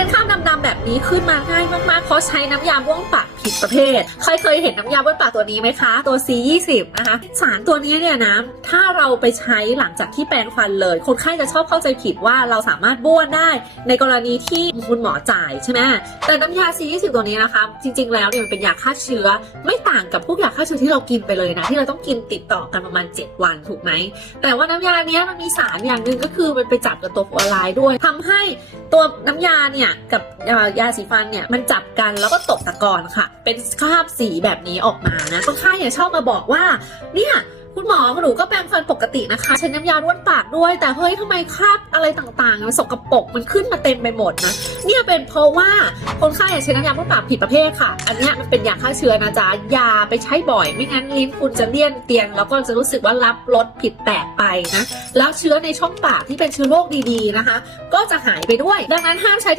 เป็นข้าวดำๆแบบนี้ขึ้นมาง่ายมากๆเพราะใช้น้ำยาบ้วงปาก ผิดประเภท ใครเคยเห็นน้ำยาบ้วนปากตัวนี้ไหมคะ ตัว C20 นะคะ สารตัวนี้เนี่ยนะถ้าเราไปใช้หลังจากที่แปรงฟันเลย คนไข้จะชอบเข้าใจผิดว่าเราสามารถบ้วนได้ในกรณีที่คุณหมอจ่ายใช่ไหมแต่น้ำยา C20 ตัวนี้นะคะ จริง ๆ แล้วเนี่ยมันเป็นยาฆ่าเชื้อ ไม่ต่างกับพวกยาฆ่าเชื้อที่เรากินไปเลยนะที่เราต้องกินติดต่อกันประมาณ 7 วันถูกไหมแต่ว่าน้ำยาเนี้ยมันมีสารอย่างหนึ่งก็คือมันไปจับกับตัวฟลูออไรด์ด้วยทำให้ตัวน้ำยาเนี่ยกับ ยาสีฟันเนี่ยมันจับกันแล้วก็ตกตะกอนค่ะ เป็นคราบสีแบบนี้ออกมานะคนไข้เนี่ยชอบมาบอกว่า เนี่ยคุณหมอหนูก็แปรงฟันปกตินะคะใช้น้ำยาล้วนปากด้วย แต่เฮ้ยทำไมคราบอะไรต่างๆมันสกปรกมันขึ้นมาเต็มไปหมดนะเนี่ยเป็นเพราะว่าคนไข้ใช้น้ำยาล้วนปากผิดประเภทค่ะ อันนี้มันเป็นยาฆ่าเชื้อนะจ๊ะยาไปใช้บ่อย ไม่งั้นลิ้นคุณจะเลี่ยนเตียนแล้วก็จะรู้สึกว่ารับรสผิดแปลกไปนะแล้วเชื้อในช่องปากที่เป็นเชื้อโรคดีๆนะคะ ก็จะหายไปด้วย ดังนั้นห้ามใช้